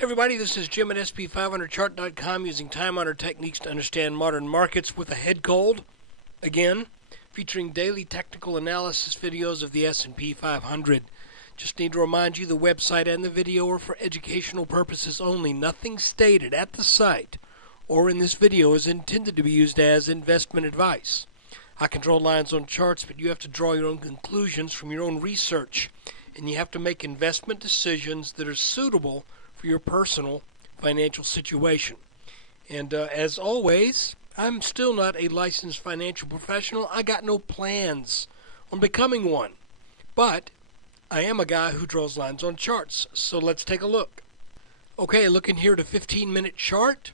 Hey everybody, this is Jim at SP500chart.com using time-honored techniques to understand modern markets with a head cold. Again, featuring daily technical analysis videos of the S&P 500. Just need to remind you the website and the video are for educational purposes only. Nothing stated at the site or in this video is intended to be used as investment advice. I control lines on charts, but you have to draw your own conclusions from your own research. And you have to make investment decisions that are suitable for your personal financial situation. And as always, I'm still not a licensed financial professional. I got no plans on becoming one. But I am a guy who draws lines on charts. So let's take a look. Okay, looking here at a 15-minute chart,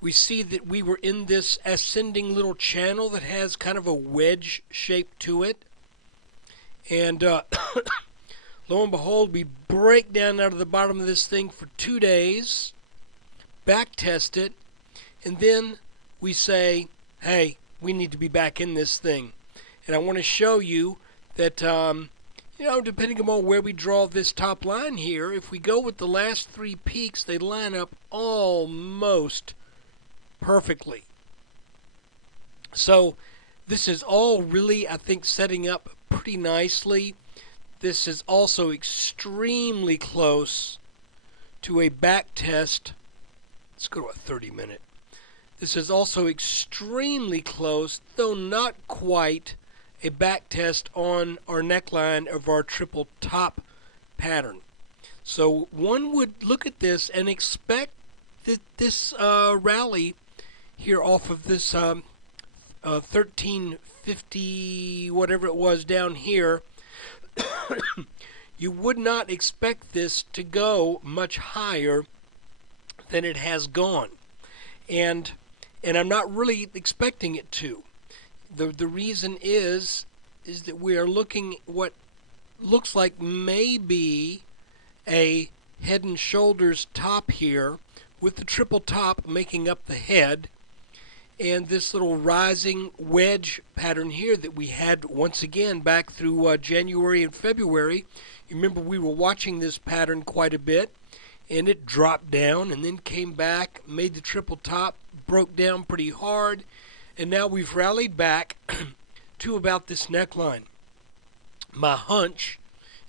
we see that we were in this ascending little channel that has kind of a wedge shape to it. And lo and behold, we break down out of the bottom of this thing for 2 days, back test it, and then we say, hey, we need to be back in this thing. And I want to show you that, depending upon where we draw this top line here, if we go with the last three peaks, they line up almost perfectly. So this is all really, I think, setting up pretty nicely. This is also extremely close to a back test. Let's go to a 30-minute. This is also extremely close, though not quite, a back test on our neckline of our triple top pattern. So one would look at this and expect that this rally here off of this 1350, whatever it was down here, you would not expect this to go much higher than it has gone. And I'm not really expecting it to. The reason is that we are looking what looks like maybe a head and shoulders top here with the triple top making up the head, and this little rising wedge pattern here that we had once again back through January and February. You remember we were watching this pattern quite a bit, and it dropped down and then came back, made the triple top, broke down pretty hard, and now we've rallied back to about this neckline. My hunch,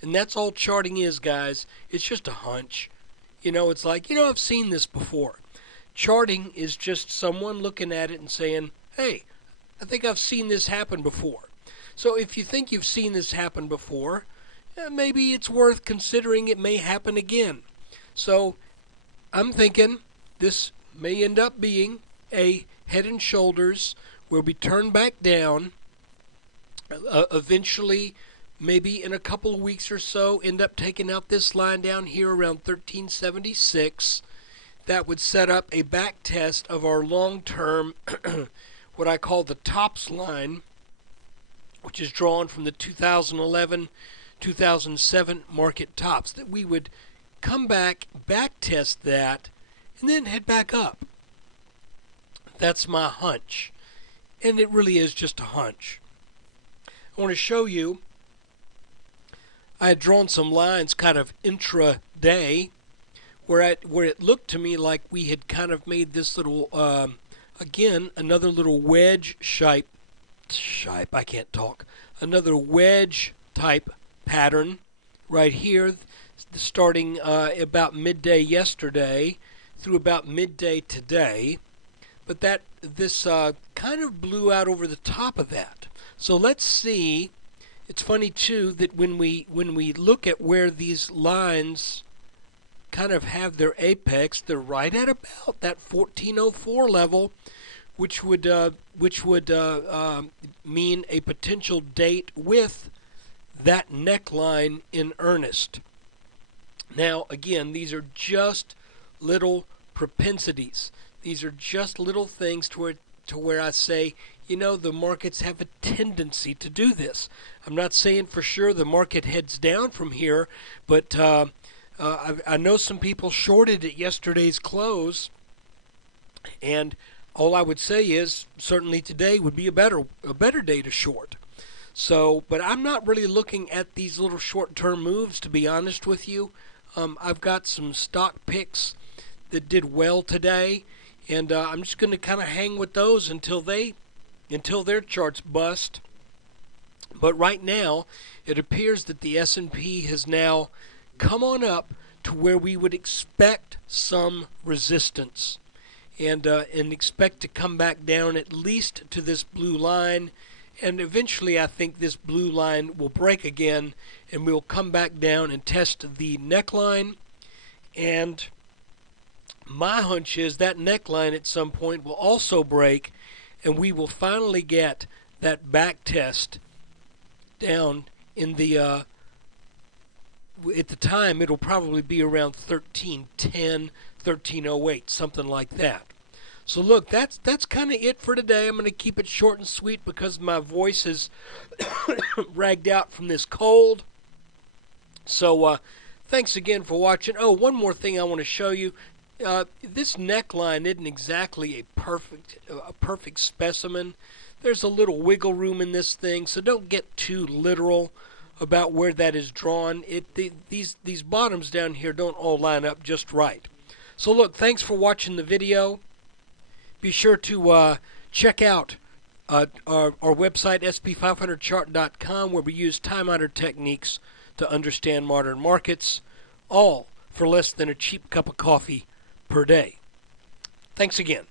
and that's all charting is, guys, it's just a hunch. It's like, I've seen this before. Charting is just someone looking at it and saying, hey, I think I've seen this happen before. So if you think you've seen this happen before, maybe it's worth considering it may happen again. So I'm thinking this may end up being a head and shoulders where we turn back down, eventually maybe in a couple of weeks or so end up taking out this line down here around 1376. That would set up a back test of our long-term, what I call the tops line, which is drawn from the 2011-2007 market tops, that we would come back test that, and then head back up. That's my hunch, and it really is just a hunch. I want to show you, I had drawn some lines kind of intraday, where it looked to me like we had kind of made this little, again, another little wedge another wedge type pattern right here, starting about midday yesterday through about midday today. But this kind of blew out over the top of that. So let's see. It's funny too that when we look at where these lines kind of have their apex, they're right at about that 1404 level, which would mean a potential date with that neckline in earnest. Now, again, these are just little propensities. These are just little things to where I say, the markets have a tendency to do this. I'm not saying for sure the market heads down from here, but I know some people shorted at yesterday's close, and all I would say is certainly today would be a better day to short. So, but I'm not really looking at these little short-term moves, to be honest with you. I've got some stock picks that did well today, and I'm just going to kind of hang with those until their charts bust. But right now, it appears that the S&P has now come on up to where we would expect some resistance, and expect to come back down at least to this blue line. And eventually I think this blue line will break again, and we'll come back down and test the neckline. And my hunch is that neckline at some point will also break, and we will finally get that back test down in the at the time it'll probably be around 1310, 1308, something like that. So look, that's kind of it for today. I'm going to keep it short and sweet because my voice is ragged out from this cold. So thanks again for watching. Oh, one more thing I want to show you. This neckline isn't exactly a perfect specimen. There's a little wiggle room in this thing, so don't get too literal about where that is drawn. These bottoms down here don't all line up just right. So look, thanks for watching the video. Be sure to check out our website, sp500chart.com, where we use time-honored techniques to understand modern markets, all for less than a cheap cup of coffee per day. Thanks again.